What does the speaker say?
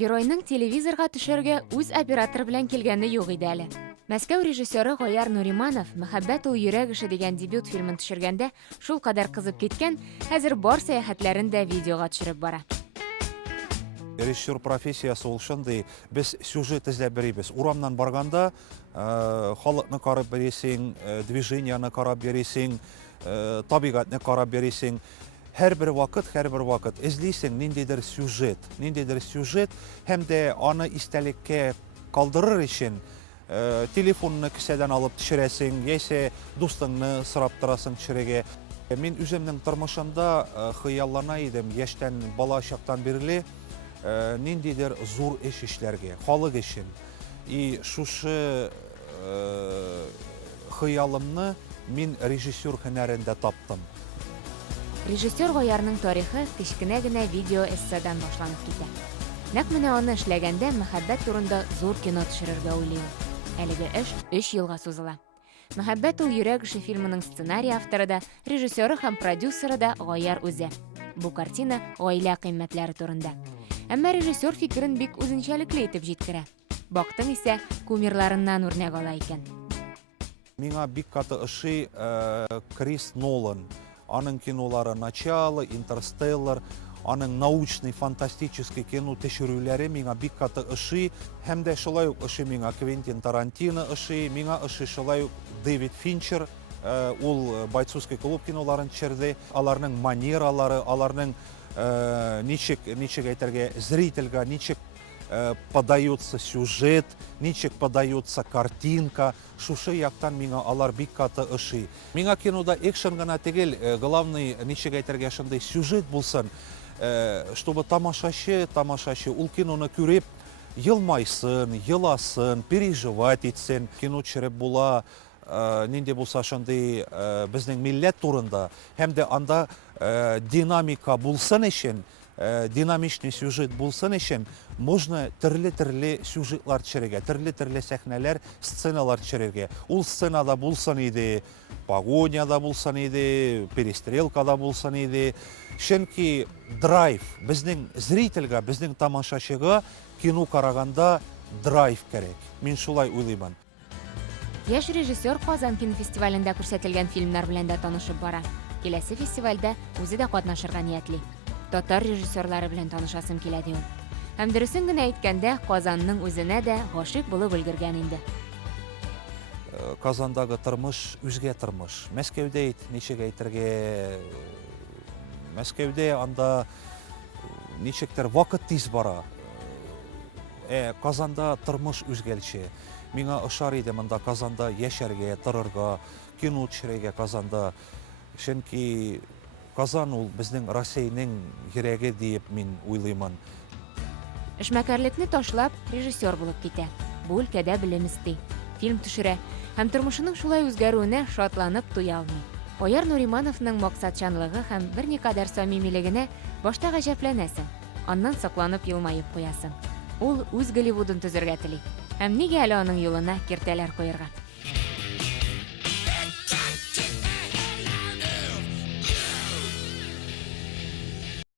Геройның телевизорга төшәргә үз оператор белән килгәне юк иде әле. Мәскәү режиссеры Гояр Нуриманов «Мәхәббәт ул йөрәк эше» дигән дебют фильмын төшергәндә шул кадәр кызып киткән, хәзер бар сәяхәтләрен дә видеога төшереп бара. Режиссер профессиясы ул шундый, без сюжет эзләп берибез. Урамнан барганда, халыкны карап берисең, движениены карап берисең, табигатьне карап берисең. Һәрбер вакыт эзлисең ниндидер сюжет, һәм дә аны истәлеккә калдырыр өчен телефонны кесәдән алып төшерәсең, яисә дустыңны сорап торасың төшерергә. Мин үземнең тормышымда хыяллана идем, яшьтән бала чактан бирле ниндидер зур эш эшләргә, халык өчен. И шушы хыялымны мин режиссер һөнәрендә таптым. Режиссер Гоярның тарихы кечкенә генә видео эсседән башланып китә. Нәкъ менә аны эшләгәндә мәхәббәт турында зур кино төшерергә уйлый. Әлеге эш 3 елга сузыла. «Мәхәббәт ул йөрәк эше» фильмының сценарий авторы да, режиссеры һәм продюсеры да Гояр үзе. Бу картина гаилә кыйммәтләре турында. Әмма режиссер фикерен бик үзенчәлекле итеп җиткерә. Бактың исә кумирларыннан үрнәк ала икән. Миңа бик каты ошый Крис Нолан. Аның кинолары «Начало», «Интерстеллар», аның научный, фантастический кино төшерүләре миңа бик каты ошый. Һәм дә шулай ук ошый миңа Квентин Тарантино ошый, миңа ошый шулай ук Дэвид Финчер. Ул «Бойцовский клуб» киноларын төшерде. Аларның манералары, аларның ничек әйтергә, зрительгә ничек подается сюжет, ничек подается картинка, шушы яктан миңа алар бик каты ошый. Миңа кинода экшен гына түгел, главный ничек әйтергә шундый сюжет булсын, чтобы тамашачы ул киноны күреп елмайсын, еласын, переживать итсен. Кино төшереп була, нинди булса шундый безнең милләт турында, һәм дә анда динамика булсын өчен, динамичный сюжет булсын өчен, можно төрле сюжетлар төшерергә, төрле сәхнәләр, сценалар төшерергә. Ул сценада булсын иде, погоняда булсын иде, перестрелкада булсын иде. Чөнки драйв, безнең зрительгә, безнең тамашачыга кино караганда драйв кирәк. Мин шулай уйлыймын. Яшь режиссер Казан кинофестивалендә күрсәтелгән фильмнар белән дә танышып бара. Киләсе фестивальдә үзе дә катнашырга ниятли. Татар режиссерлары белән танышасым килә ди ул. Һәм дөресен генә әйткәндә, Казанның үзенә дә гашыйк булып өлгергән инде. Казандагы тормыш үзгә тормыш. Мәскәүдә ничек әйтергә, Мәскәүдә анда ничектер вакыт тиз бара. Казанда тормыш үзгәлче. Миңа ошар иде монда Казанда яшәргә, торырга, кино төшерергә Казанда. Чөнки Казан ул безнең Россиянең йөрәге дип мин уйлыймын. Эшмәкәрлекне ташлап, режиссер булып китә. Бу өлкәдә белем исти, фильм төшерә һәм тормышының шулай үзгәрүенә шатланып туя алмый. Гояр Нуримановның максатчанлыгы һәм берникадәр самимилегенә башта гаҗәпләнәсең, аннан сокланып елмаеп куясың. Ул үз Голливудын төзергә тели. Һәм нигә әле аның юлына киртәләр куярга?